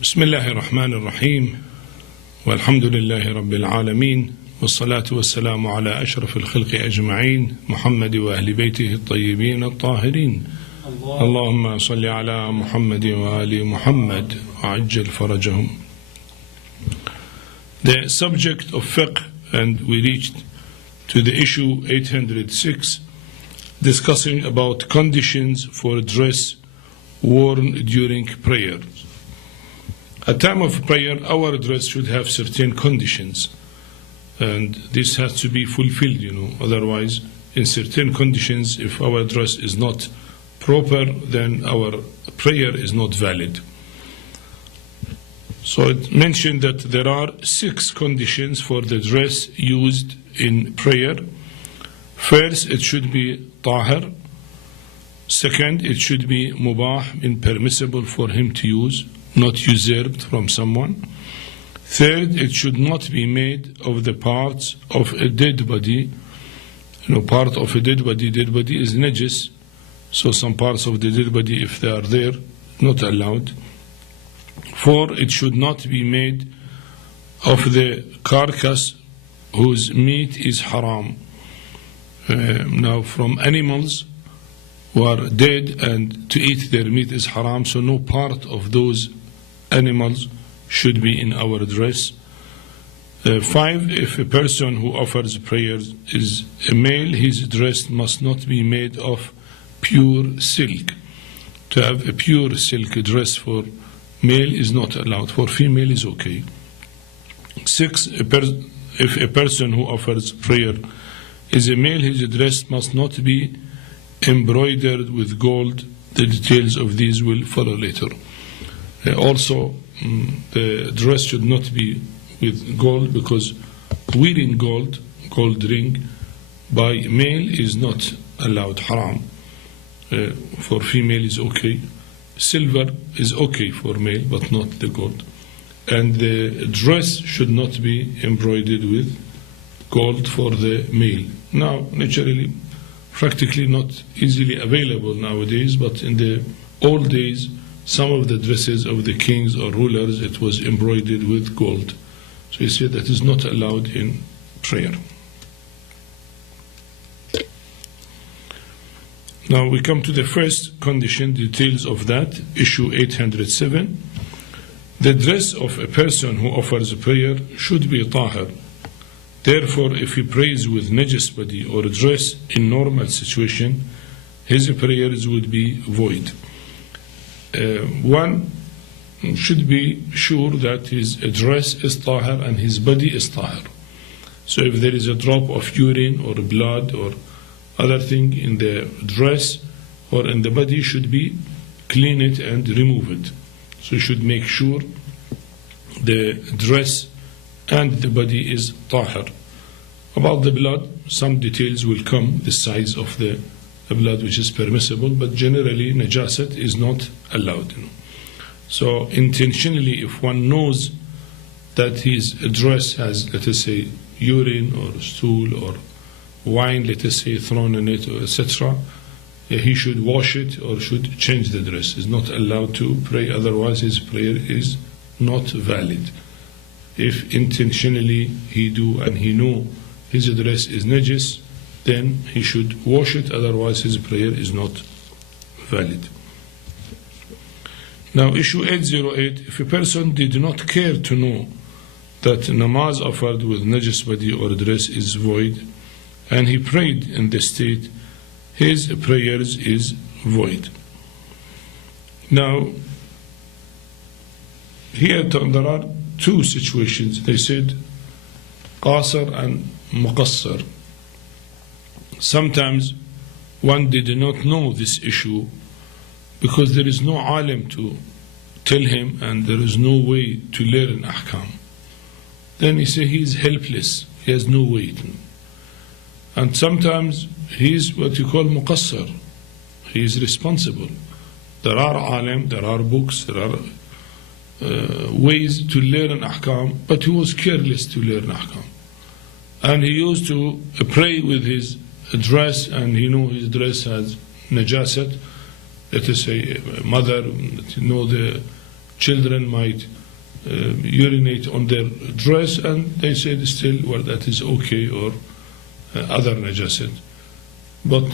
بسم الله الرحمن الرحيم والحمد لله رب العالمين والصلاة والسلام على أشرف الخلق أجمعين محمد وأهل بيته الطيبين الطاهرين اللهم صل على محمد وآل محمد وعجل فرجهم. The subject of fiqh, and we reached to the issue 806, discussing about conditions for dress worn during prayer. At time of prayer, our dress should have certain conditions, and this has to be fulfilled, otherwise in certain conditions, if our dress is not proper, then our prayer is not valid. So it mentioned that there are 6 conditions for the dress used in prayer. First, it should be tahir. Second, it should be mubah, impermissible for him to use, not usurped from someone. Third, it should not be made of the parts of a dead body. Part of a dead body is najis, so some parts of the dead body, if they are there, not allowed. 4, it should not be made of the carcass whose meat is haram. Now, from animals who are dead, and to eat their meat is haram, so no part of those animals should be in our dress. 5, if a person who offers prayers is a male, his dress must not be made of pure silk. To have a pure silk dress for male is not allowed, for female is okay. 6, if a person who offers prayer is a male, his dress must not be embroidered with gold. The details of these will follow later. Also, the dress should not be with gold, because wearing gold ring, by male is not allowed, haram. For female is okay. Silver is okay for male, but not the gold. And the dress should not be embroidered with gold for the male. Now, naturally, practically not easily available nowadays, but in the old days, some of the dresses of the kings or rulers, it was embroidered with gold. So you see that is not allowed in prayer. Now we come to the first condition, details of that, issue 807. The dress of a person who offers a prayer should be tahir. Therefore, if he prays with najis body or dress in normal situation, his prayers would be void. One should be sure that his dress is tahir and his body is tahir. So if there is a drop of urine or blood or other thing in the dress or in the body, should be clean it and remove it. So you should make sure the dress and the body is tahir. About the blood, some details will come, the size of the blood which is permissible, but generally najasat is not allowed. So intentionally, if one knows that his dress has, let us say, urine or stool or wine, let us say, thrown in it, or etc., he should wash it or should change the dress. He is not allowed to pray, otherwise his prayer is not valid. If intentionally he do and he know his dress is najis, then he should wash it, otherwise his prayer is not valid. Now, issue 808, if a person did not care to know that namaz offered with najis body or dress is void, and he prayed in the state, his prayers is void. Now, here there are 2 situations. They said qasr and muqassar. Sometimes one did not know this issue because there is no alim to tell him and there is no way to learn ahkam. Then he says he is helpless, he has no way to. And sometimes he is what you call muqassar, he is responsible. There are alim, there are books, there are ways to learn ahkam, but he was careless to learn ahkam. And he used to pray with his dress, and he knew his dress has najasat, let us say mother, the children might urinate on their dress, and they said still, well, that is okay, or other najasat. But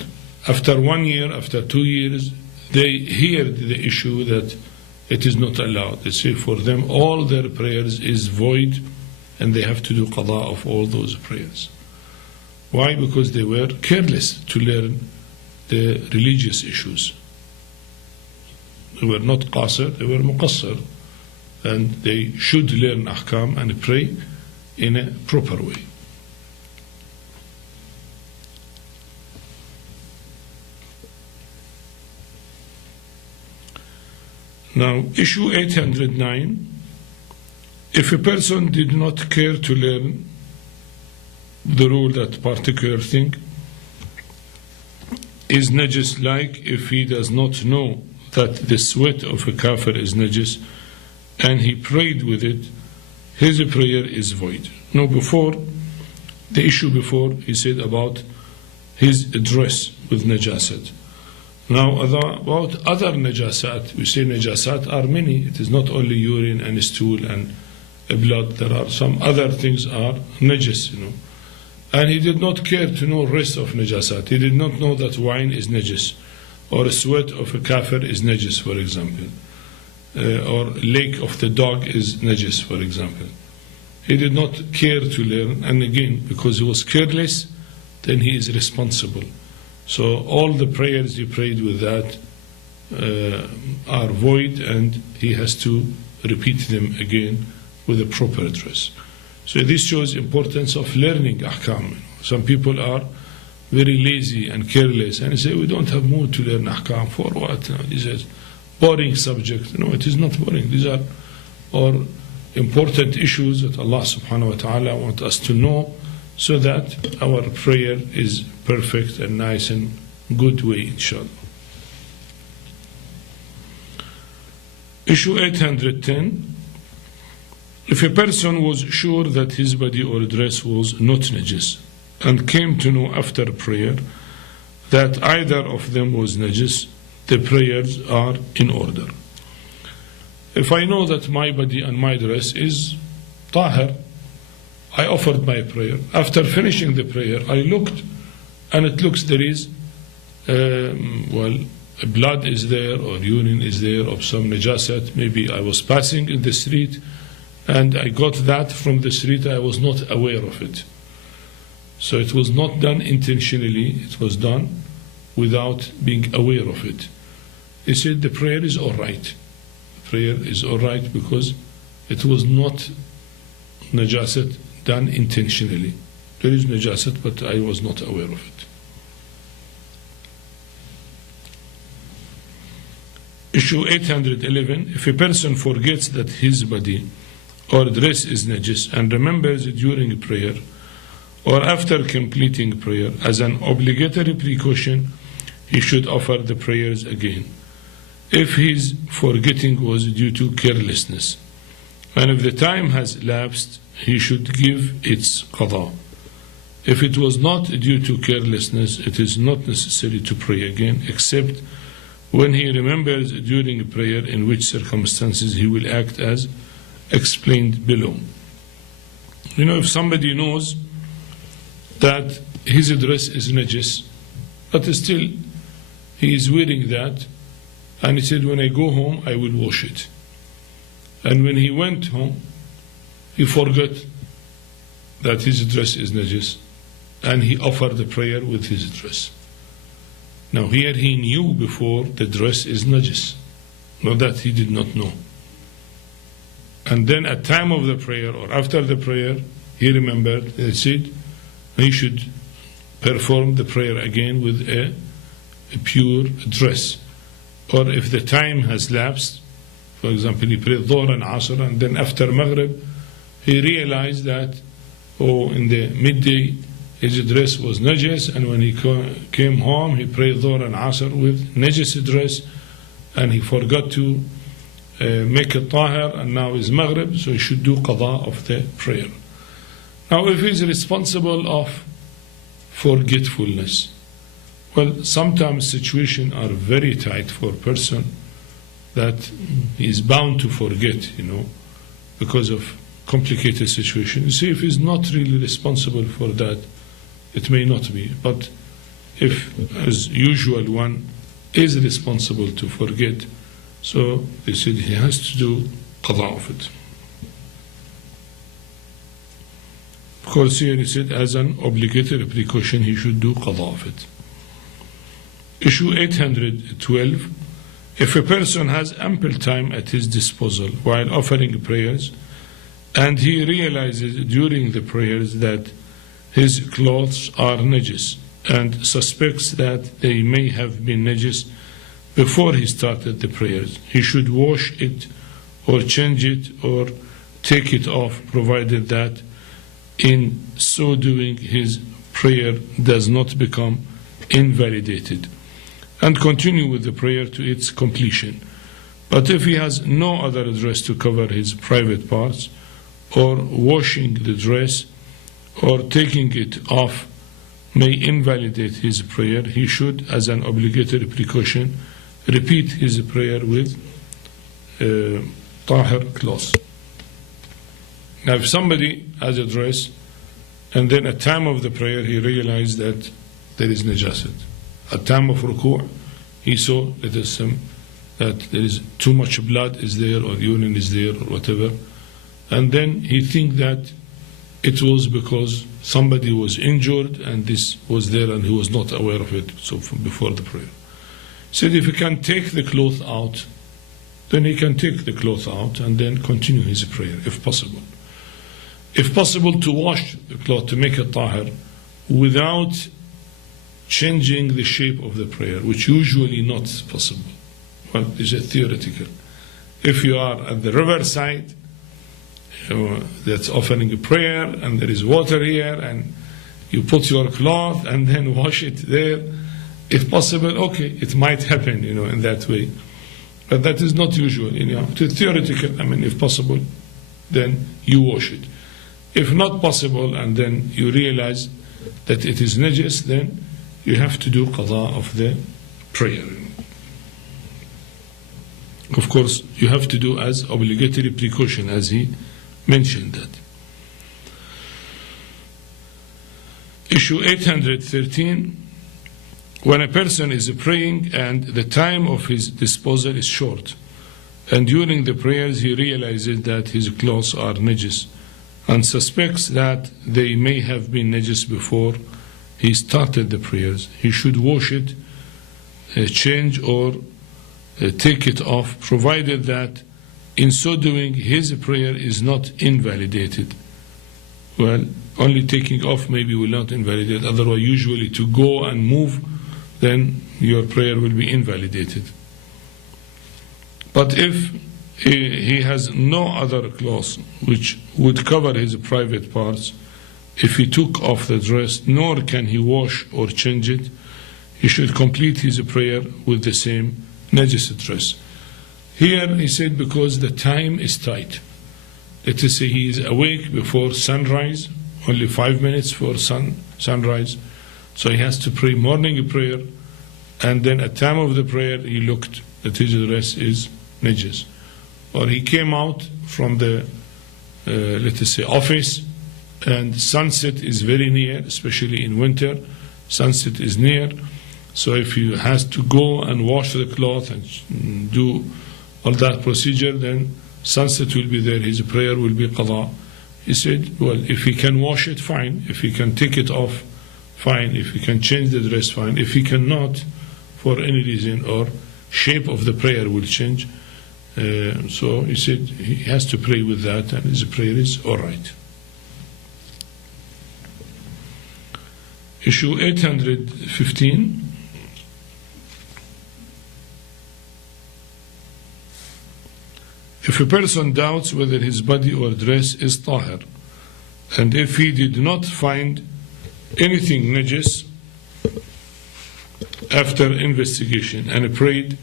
after 1 year, after 2 years, they hear the issue that it is not allowed. They say for them all their prayers is void, and they have to do qada of all those prayers. Why? Because they were careless to learn the religious issues. They were not qasir, they were muqassir, and they should learn ahkam and pray in a proper way. Now, issue 809, if a person did not care to learn the rule, that particular thing is najis, like if he does not know that the sweat of a kafir is najis and he prayed with it, his prayer is void. Now, before, the issue before, he said about his dress with najasat. Now, about other najasat, we say najasat are many. It is not only urine and stool and blood. There are some other things are najis, And he did not care to know rest of najasat. He did not know that wine is najis, or sweat of a kafir is najis, for example, or leg of the dog is najis, for example. He did not care to learn, and again, because he was careless, then he is responsible. So all the prayers he prayed with that are void, and he has to repeat them again with a proper dress. So this shows importance of learning ahkam. Some people are very lazy and careless, and they say, we don't have mood to learn ahkam. For what? This is boring subject. No, it is not boring. These are all important issues that Allah subhanahu wa ta'ala wants us to know, so that our prayer is perfect and nice and good way, inshallah. Issue 810, if a person was sure that his body or dress was not najis and came to know after prayer that either of them was najis, the prayers are in order. If I know that my body and my dress is tahir, I offered my prayer. After finishing the prayer, I looked, and it looks there is, blood is there, or urine is there, or some najasat. Maybe I was passing in the street, and I got that from the street. I was not aware of it. So it was not done intentionally. It was done without being aware of it. He said the prayer is all right. The prayer is all right because it was not najasat done intentionally. There is najasat, but I was not aware of it. Issue 811, if a person forgets that his body or dress is najis and remembers it during prayer or after completing prayer, as an obligatory precaution, he should offer the prayers again. If his forgetting was due to carelessness, and if the time has lapsed, he should give its qada. If it was not due to carelessness, it is not necessary to pray again, except when he remembers during prayer, in which circumstances he will act as explained below. If somebody knows that his dress is najis, but still he is wearing that, and he said, when I go home, I will wash it. And when he went home, he forgot that his dress is najis, and he offered the prayer with his dress. Now here he knew before the dress is najis, not that he did not know. And then at time of the prayer or after the prayer, he remembered, and said he should perform the prayer again with a pure dress. Or if the time has lapsed, for example, he prayed Dhuhr and Asr, and then after Maghrib, he realized that, in the midday, his dress was najis, and when he came home, he prayed Dhuhr and Asr with najis dress, and he forgot to make it tahir, and now is Maghrib, so he should do qada of the prayer. Now, if he is responsible of forgetfulness, well, sometimes situations are very tight for a person, that he is bound to forget, because of complicated situation. You see, if he's not really responsible for that, it may not be. But if, as usual, one is responsible to forget, so they said he has to do qada of it. Of course, here he said as an obligatory precaution he should do qada of it. Issue 812. If a person has ample time at his disposal while offering prayers, and he realizes during the prayers that his clothes are najis, and suspects that they may have been najis before he started the prayers, he should wash it or change it or take it off, provided that in so doing his prayer does not become invalidated, and continue with the prayer to its completion. But if he has no other dress to cover his private parts, or washing the dress or taking it off may invalidate his prayer, he should, as an obligatory precaution, repeat his prayer with tahir cloth. Now, if somebody has a dress and then at time of the prayer he realized that there is najasat, at time of ruku' he saw that there is too much blood is there, or urine is there, or whatever, and then he think that it was because somebody was injured and this was there and he was not aware of it, so from before the prayer. He said if he can take the cloth out, then he can take the cloth out and then continue his prayer, if possible. If possible, to wash the cloth, to make it tahir, without changing the shape of the prayer, which usually not possible. Well, this is theoretical. If you are at the riverside, that's offering a prayer and there is water here, and you put your cloth and then wash it there, if possible, okay, it might happen, in that way. But that is not usual, to theoretical, if possible, then you wash it. If not possible, and then you realize that it is najis, then you have to do qada of the prayer. Of course, you have to do as obligatory precaution, as he mentioned that. Issue 813. When a person is praying and the time of his disposal is short, and during the prayers he realizes that his clothes are najis, and suspects that they may have been najis before he started the prayers, he should wash it, change or take it off, provided that in so doing his prayer is not invalidated. Well, only taking off maybe will not invalidate, otherwise usually to go and move, then your prayer will be invalidated. But if he has no other clothes which would cover his private parts, if he took off the dress, nor can he wash or change it, he should complete his prayer with the same najis dress. Here he said because the time is tight. Let us say he is awake before sunrise, only 5 minutes for sunrise, so he has to pray morning prayer, and then at time of the prayer he looked that his dress is najis. Or he came out from the, let us say, office, and sunset is very near, especially in winter, sunset is near, so if he has to go and wash the cloth and do all that procedure, then sunset will be there, his prayer will be qada. He said, well, if he can wash it, fine. If he can take it off, fine. If he can change the dress, fine. If he cannot, for any reason, or shape of the prayer will change, so he said he has to pray with that, and his prayer is all right. Issue 815. If a person doubts whether his body or dress is tahir, and if he did not find anything najis after investigation and prayed,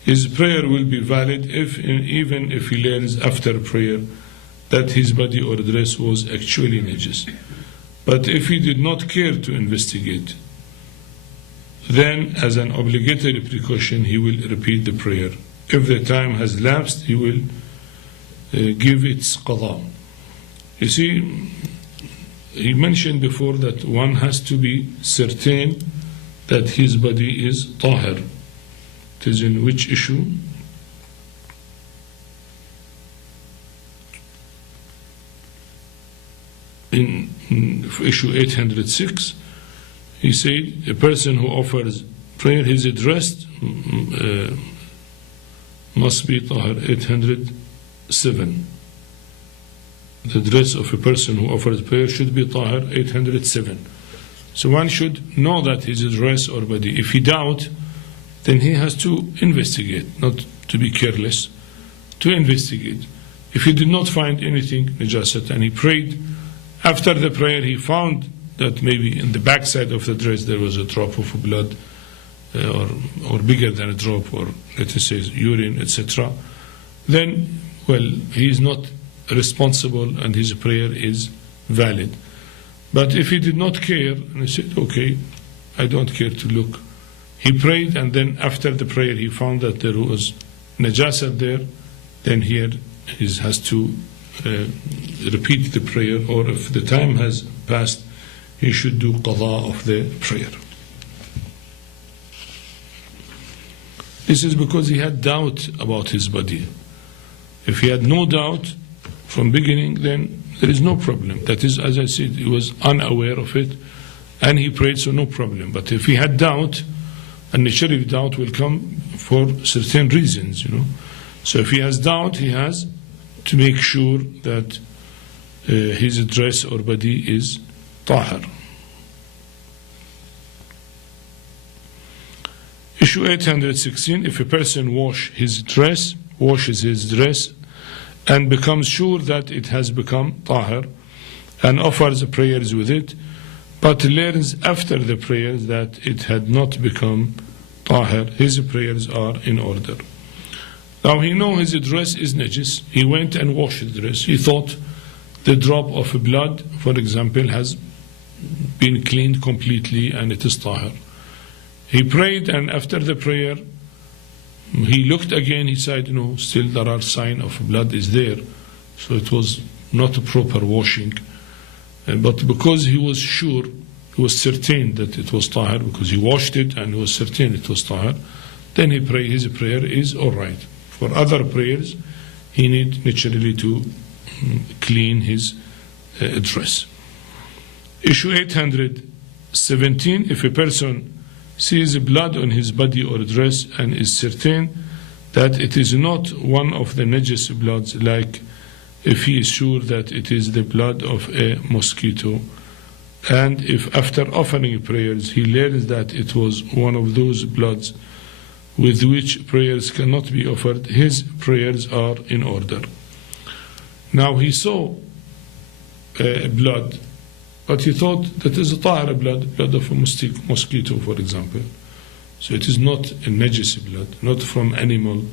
his prayer will be valid even if he learns after prayer that his body or dress was actually najis. But if he did not care to investigate, then as an obligatory precaution he will repeat the prayer if the time has lapsed, he will give its qada. You see, he mentioned before that one has to be certain that his body is tahir. It is in which issue? In issue 806, he said a person who offers prayer, his address must be tahir. 807. The dress of a person who offers prayer should be tahir. 807. So one should know that his dress or body. If he doubt, then he has to investigate, not to be careless, to investigate. If he did not find anything najasat and he prayed, after the prayer he found that maybe in the backside of the dress there was a drop of blood, or bigger than a drop, or let us say urine, etc., then, well, he is not responsible and his prayer is valid. But if he did not care, and he said, okay, I don't care to look, he prayed, and then after the prayer he found that there was najasat there, then here he has to repeat the prayer, or if the time has passed, he should do qada of the prayer. This is because he had doubt about his body. If he had no doubt from beginning, then there is no problem. That is, as I said, he was unaware of it and he prayed, so no problem. But if he had doubt, and naturally doubt will come for certain reasons, So if he has doubt, he has to make sure that his dress or body is tahir. Issue 816, if a person washes his dress and becomes sure that it has become tahir and offers prayers with it, but learns after the prayers that it had not become tahir, his prayers are in order. Now he knows his dress is najis. He went and washed the dress. He thought the drop of blood, for example, has been cleaned completely and it is tahir. He prayed, and after the prayer he looked again, he said, no, still there are signs of blood is there, so it was not a proper washing. But because he was sure, he was certain that it was tahir, because he washed it and he was certain it was tahir, then he prayed, his prayer is alright. For other prayers, he needs naturally to clean his dress. Issue 817, if a person sees blood on his body or dress and is certain that it is not one of the najis bloods, like if he is sure that it is the blood of a mosquito, and if after offering prayers he learns that it was one of those bloods with which prayers cannot be offered, his prayers are in order. Now he saw blood, but he thought that is a tahir blood of a mosquito, for example. So it is not a najis blood, not from animal.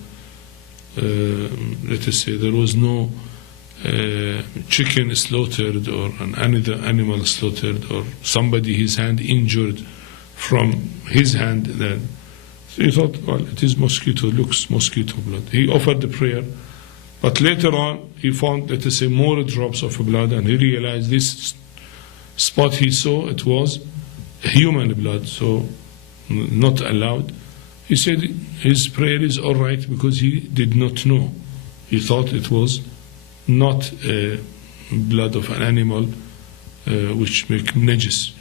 Let us say there was no chicken slaughtered or another animal slaughtered, or somebody his hand injured from his hand. Then so he thought, well, it is mosquito, looks mosquito blood. He offered the prayer, but later on he found, let us say, more drops of blood, and he realized this spot he saw, it was human blood, so not allowed. He said his prayer is all right because he did not know. He thought it was not blood of an animal which make najis,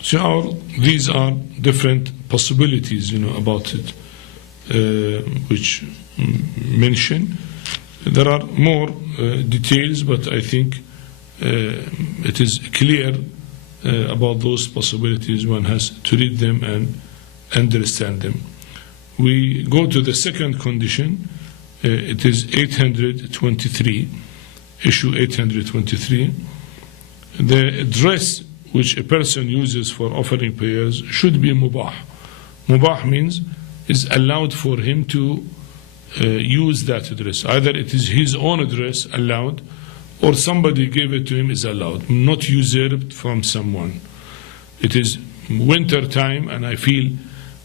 So these are different possibilities, about it, which mention. There are more details, but I think it is clear about those possibilities. One has to read them and understand them. We go to the second condition. It is 823, issue 823. The dress which a person uses for offering prayers should be mubah. Mubah means is allowed for him to use that dress. Either it is his own dress allowed, or somebody gave it to him is allowed, not usurped from someone. It is winter time and I feel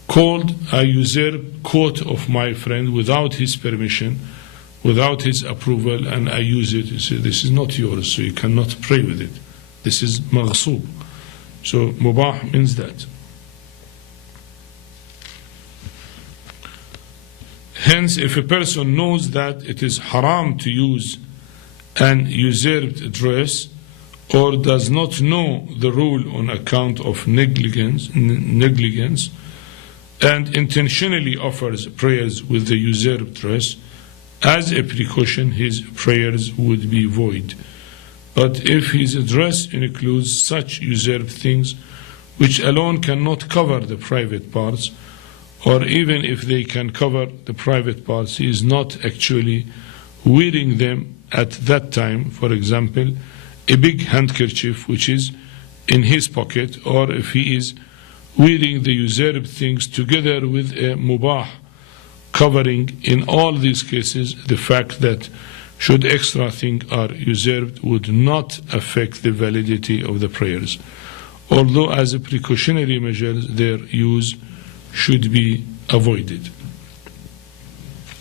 cold, I usurp coat of my friend without his permission, without his approval, and I use it. You say, this is not yours, so you cannot pray with it. This is maghsub. So mubah means that. Hence, if a person knows that it is haram to use an usurped dress, or does not know the rule on account of negligence, and intentionally offers prayers with the usurped dress, as a precaution, his prayers would be void. But if his dress includes such usurped things which alone cannot cover the private parts, or even if they can cover the private parts, he is not actually wearing them at that time. For example, a big handkerchief which is in his pocket, or if he is wearing the usurped things together with a mubah covering. In all these cases, the fact that should extra things are usurped would not affect the validity of the prayers, although as a precautionary measure their use should be avoided.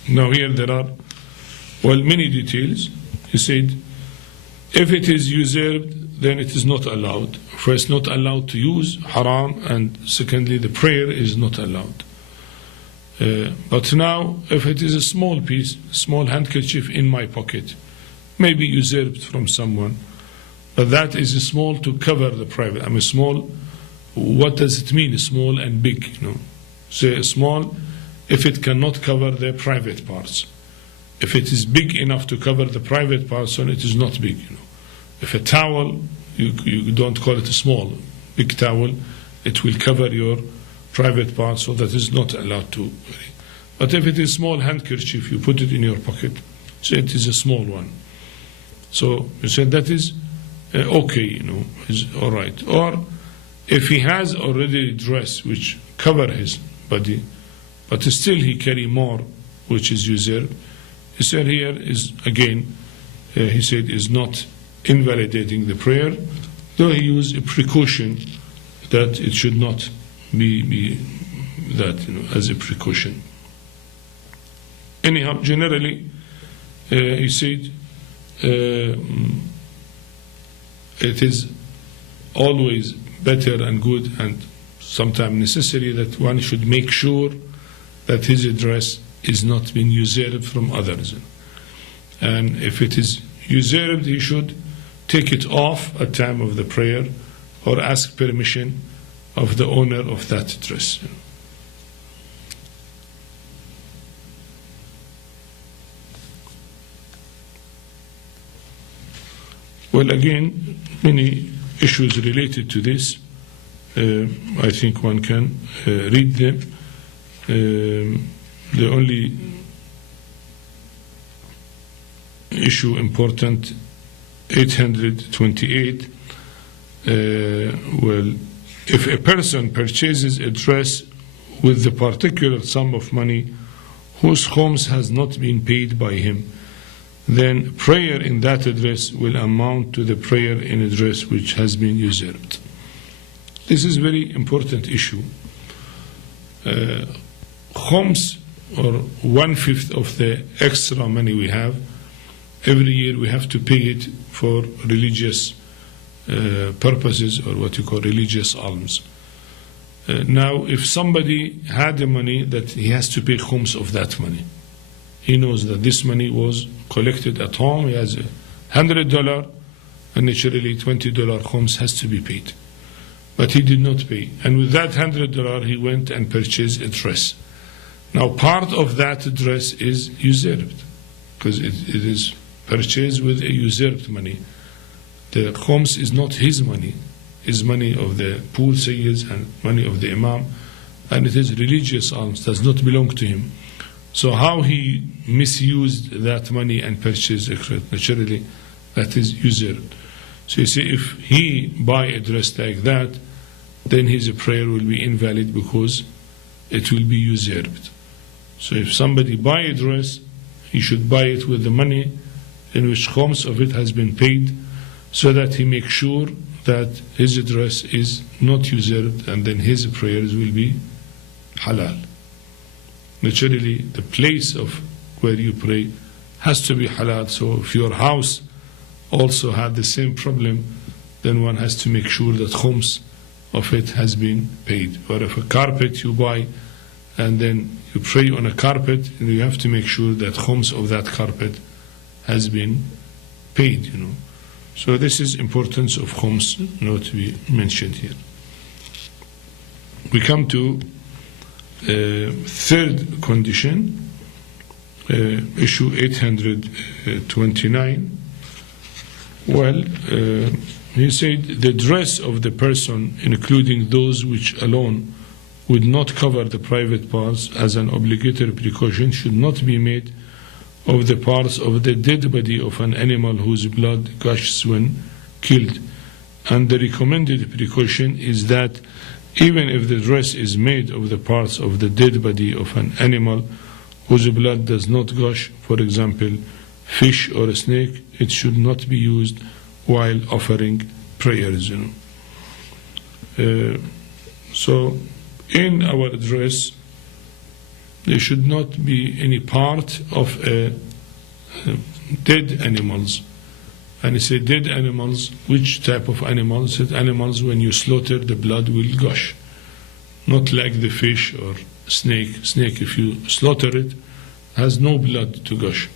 Now here there are many details. He said if it is usurped, then it is not allowed. First, not allowed to use, haram, and secondly, the prayer is not allowed. But now, if it is a small piece, small handkerchief in my pocket, maybe usurped from someone, but that is small to cover the private. I mean, small, what does it mean, small and big? Say small if it cannot cover the private parts. If it is big enough to cover the private parts, then it is not big. If a towel, you don't call it a small. Big towel, it will cover your private parts, so that is not allowed to. But if it is small handkerchief, you put it in your pocket, so it is a small one. So you said that is okay, is all right. Or if he has already a dress which cover his body, but still he carry more, which is usurped, he said here is again, he said is not invalidating the prayer, though he used a precaution that it should not be that, as a precaution. Anyhow, generally, he said it is always better and good and sometimes necessary that one should make sure that his dress is not being usurped from others. And if it is usurped, he should take it off at time of the prayer or ask permission of the owner of that dress. Well, again, many issues related to this. I think one can read them. The only issue important, 828, if a person purchases a dress with the particular sum of money whose khums has not been paid by him, then prayer in that dress will amount to the prayer in a dress which has been usurped. This is a very important issue. Khums, or 1/5 of the extra money we have, every year we have to pay it for religious purposes, or what you call religious alms. Now, if somebody had the money that he has to pay khums of that money, he knows that this money was collected at home, he has $100, and naturally $20 khums has to be paid. But he did not pay. And with that $100, he went and purchased a dress. Now, part of that dress is usurped, because it is purchased with a usurped money. The khums is not his money, is money of the poor sayyids and money of the Imam, and it is religious alms, does not belong to him. So how he misused that money and purchased it, naturally, that is usurped. So you see, if he buy a dress like that, then his prayer will be invalid because it will be usurped. So if somebody buy a dress, he should buy it with the money in which khums of it has been paid so that he makes sure that his dress is not usurped, and then his prayers will be halal. Naturally, the place of where you pray has to be halal. So if your house also had the same problem, then one has to make sure that khums of it has been paid. Or if a carpet you buy and then you pray on a carpet, you have to make sure that khums of that carpet has been paid, So this is importance of khums not to be mentioned here. We come to third condition, issue 829. Well, he said the dress of the person, including those which alone would not cover the private parts as an obligatory precaution, should not be made of the parts of the dead body of an animal whose blood gushes when killed. And the recommended precaution is that even if the dress is made of the parts of the dead body of an animal whose blood does not gush, for example, fish or a snake, it should not be used while offering prayers. So in our dress, there should not be any part of dead animals. And he said dead animals, which type of animals? He said animals when you slaughter, the blood will gush. Not like the fish or snake. Snake, if you slaughter it, has no blood to gush.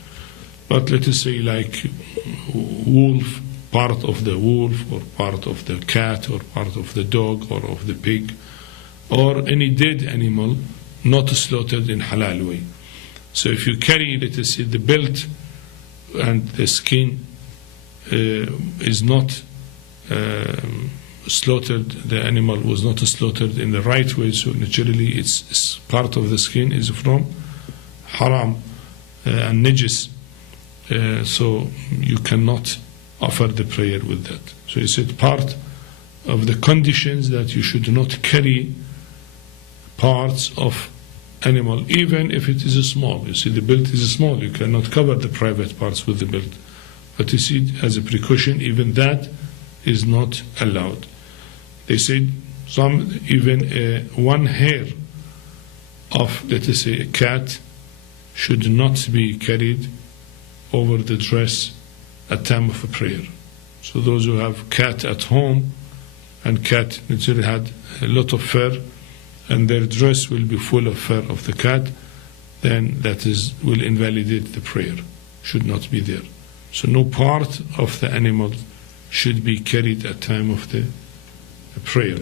But let us say like wolf, part of the wolf or part of the cat or part of the dog or of the pig, or any dead animal not slaughtered in halal way. So if you carry, let us say, the belt and the skin is not slaughtered, the animal was not slaughtered in the right way, so naturally it's part of the skin is from haram and najis, so you cannot offer the prayer with that. So he said part of the conditions that you should not carry parts of animal, even if it is small. You see, the belt is small, you cannot cover the private parts with the belt. But you see, as a precaution, even that is not allowed. They said some, even one hair of, let us say, a cat should not be carried over the dress at time of a prayer. So those who have cat at home, and cat literally had a lot of fur, and their dress will be full of fur of the cat, then that will invalidate the prayer. Should not be there. So no part of the animal should be carried at time of the prayer.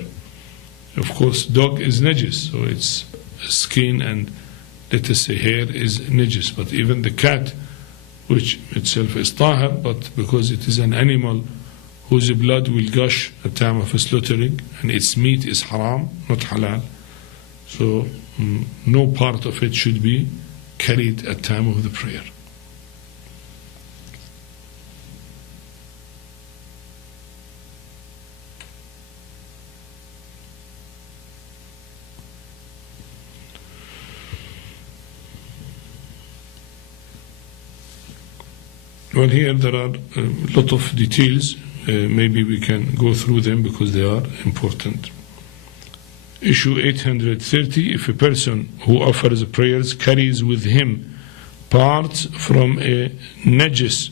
Of course, dog is najis, so its skin and, let us say, hair is najis. But even the cat, which itself is tahir, but because it is an animal whose blood will gush at time of slaughtering, and its meat is haram, not halal, so no part of it should be carried at time of the prayer. Well, here there are a lot of details. Maybe we can go through them because they are important. Issue 830, if a person who offers prayers carries with him parts from a najis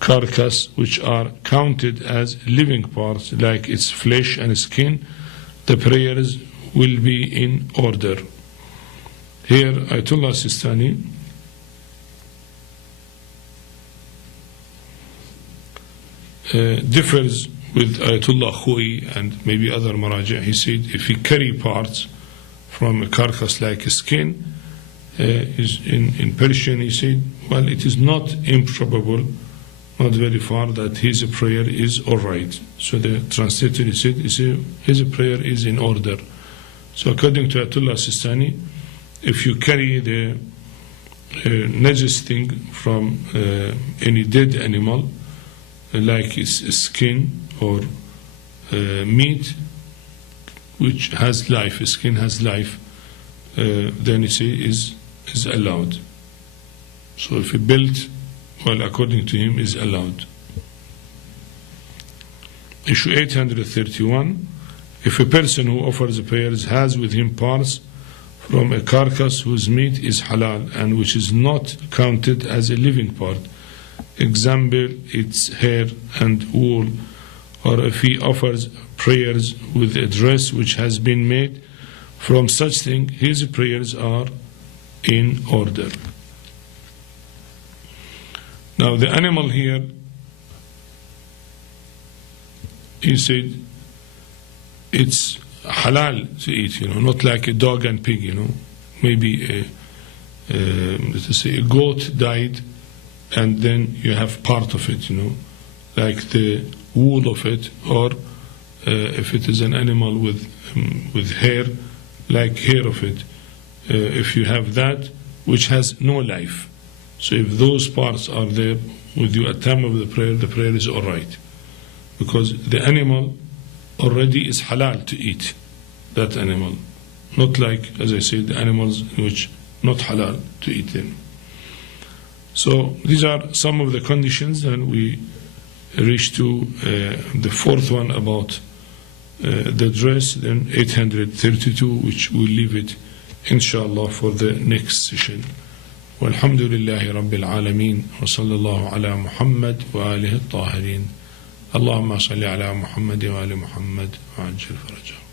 carcass which are counted as living parts, like its flesh and skin, the prayers will be in order. Here, Ayatullah Al-Sistani differs with Ayatullah Khoi and maybe other maraja. He said if he carry parts from a carcass like a skin, is in Persian, he said, well, it is not improbable, not very far, that his prayer is all right. So the translator, he said his prayer is in order. So according to Ayatullah Sistani, if you carry the najis thing from any dead animal, like its skin or meat which has life, skin has life, then you see is allowed. So if he built, well, according to him, is allowed. Issue 831. If a person who offers prayers has with him parts from a carcass whose meat is halal and which is not counted as a living part, example, its hair and wool, or if he offers prayers with a dress which has been made from such thing, his prayers are in order. Now the animal here, he said it's halal to eat, not like a dog and pig, maybe let us say a goat died and then you have part of it, like the wool of it, or if it is an animal with hair, like hair of it, if you have that which has no life. So if those parts are there with you at time of the prayer is all right, because the animal already is halal to eat, that animal, not like, as I said, the animals which not halal to eat them. So these are some of the conditions, and we reach to the fourth one about the dress, then 832, which we'll leave it inshallah for the next session. والحمد لله رب العالمين وصلى الله على محمد وآله الطاهرين اللهم صل على محمد وآل محمد وعجل فرجهم.